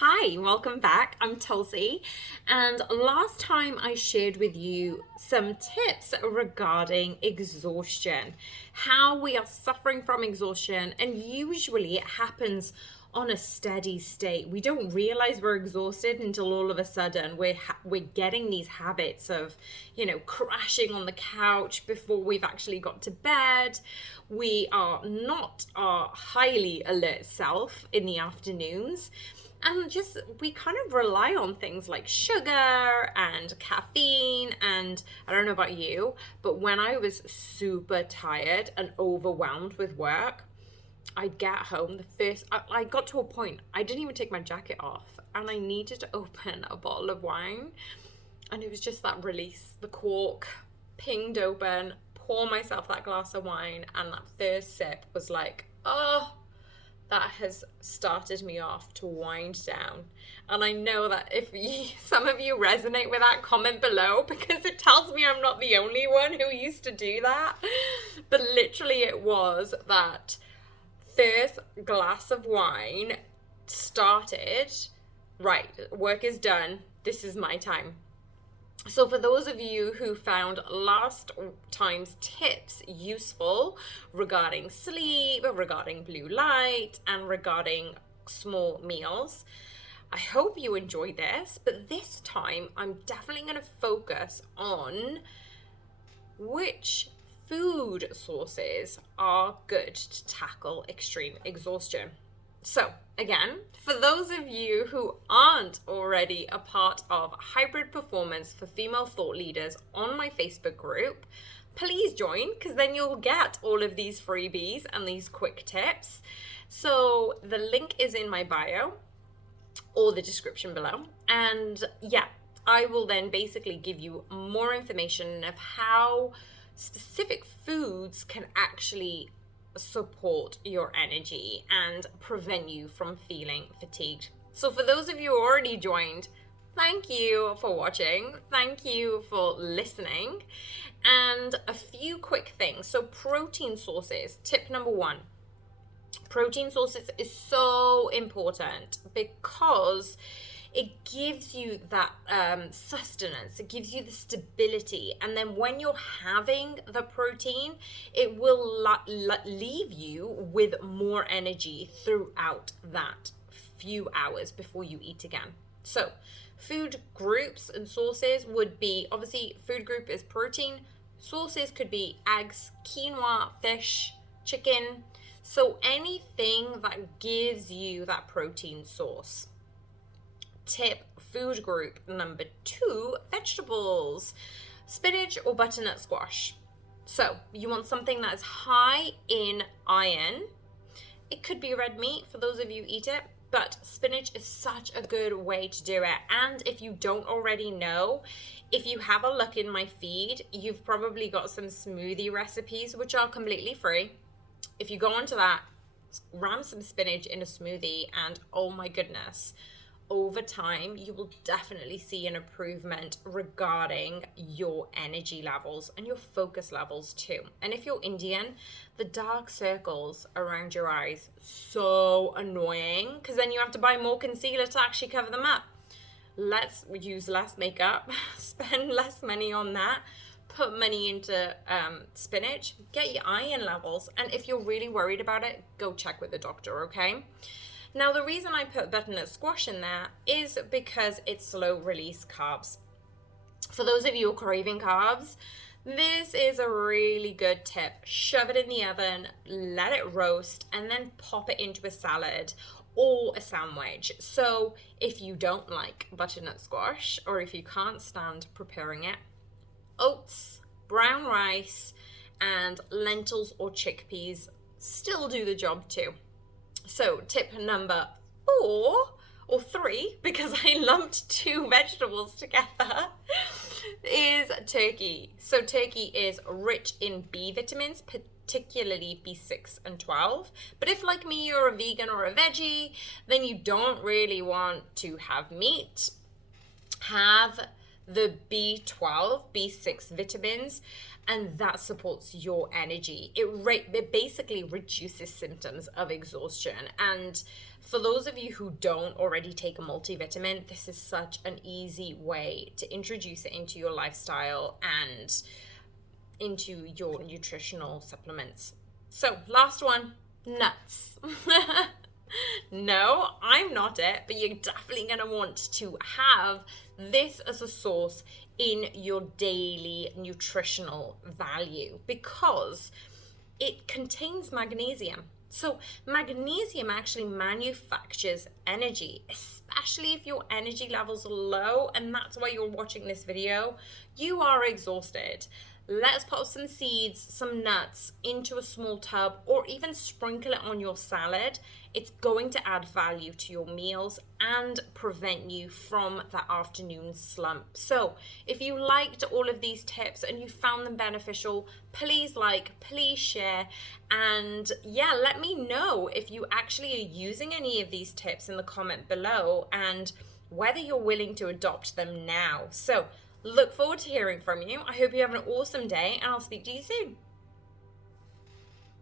Hi, welcome back. I'm Tulsi, and last time I shared with you some tips regarding exhaustion, how we are suffering from exhaustion, and usually it happens on a steady state. We don't realize we're exhausted until all of a sudden we're getting these habits of, crashing on the couch before we've actually got to bed. We are not our highly alert self in the afternoons. And just we kind of rely on things like sugar and caffeine. And I don't know about you, but when I was super tired and overwhelmed with work, I'd get home I got to a point I didn't even take my jacket off, and I needed to open a bottle of wine, and it was just that release. The cork pinged open, pour myself that glass of wine, and that first sip was like, oh, that has started me off to wind down. And I know that if some of you resonate with that, comment below, because it tells me I'm not the only one who used to do that. But literally it was that first glass of wine started, right, work is done, this is my time. So for those of you who found last time's tips useful regarding sleep, regarding blue light, and regarding small meals, I hope you enjoyed this. But this time I'm definitely going to focus on which food sources are good to tackle extreme exhaustion. So again, for those of you who aren't already a part of Hybrid Performance for Female Thought Leaders on my Facebook group, please join, because then you'll get all of these freebies and these quick tips. So the link is in my bio or the description below. And yeah, I will then basically give you more information of how specific foods can actually support your energy and prevent you from feeling fatigued. So for those of you who already joined, thank you for watching. Thank you for listening. And a few quick things. So protein sources, tip number one. Protein sources is so important because it gives you that sustenance, it gives you the stability, and then when you're having the protein, it will leave you with more energy throughout that few hours before you eat again. So food groups and sources would be, obviously food group is protein, sources could be eggs, quinoa, fish, chicken, so anything that gives you that protein source. Tip food group number two, vegetables, spinach or butternut squash. So you want something that is high in iron. It could be red meat for those of you who eat it, but spinach is such a good way to do it. And if you don't already know, if you have a look in my feed, you've probably got some smoothie recipes which are completely free. If you go onto that, ram some spinach in a smoothie, and oh my goodness, over time, you will definitely see an improvement regarding your energy levels and your focus levels too. And if you're Indian, the dark circles around your eyes, so annoying, because then you have to buy more concealer to actually cover them up. Let's use less makeup, spend less money on that, put money into spinach, get your iron levels, and if you're really worried about it, go check with the doctor, okay? Now, the reason I put butternut squash in there is because it's slow release carbs. For those of you who are craving carbs, this is a really good tip. Shove it in the oven, let it roast, and then pop it into a salad or a sandwich. So if you don't like butternut squash, or if you can't stand preparing it, oats, brown rice, and lentils or chickpeas still do the job too. So tip number 4 or 3, because I lumped 2 vegetables together, is turkey. So turkey is rich in B vitamins, particularly B6 and 12. But if, like me, you're a vegan or a veggie, then you don't really want to have meat, have the B12, B6 vitamins, and that supports your energy. It basically reduces symptoms of exhaustion. And For those of you who don't already take a multivitamin, this is such an easy way to introduce it into your lifestyle and into your nutritional supplements. So, last one, nuts. No, I'm not it, but you're definitely going to want to have this as a source in your daily nutritional value because it contains magnesium. So magnesium actually manufactures energy, especially if your energy levels are low, and that's why you're watching this video. You are exhausted. Let's put some seeds, some nuts into a small tub, or even sprinkle it on your salad. It's going to add value to your meals and prevent you from that afternoon slump. So if you liked all of these tips and you found them beneficial, please like, please share, and yeah, let me know if you actually are using any of these tips in the comment below and whether you're willing to adopt them now. So look forward to hearing from you. I hope you have an awesome day, and I'll speak to you soon.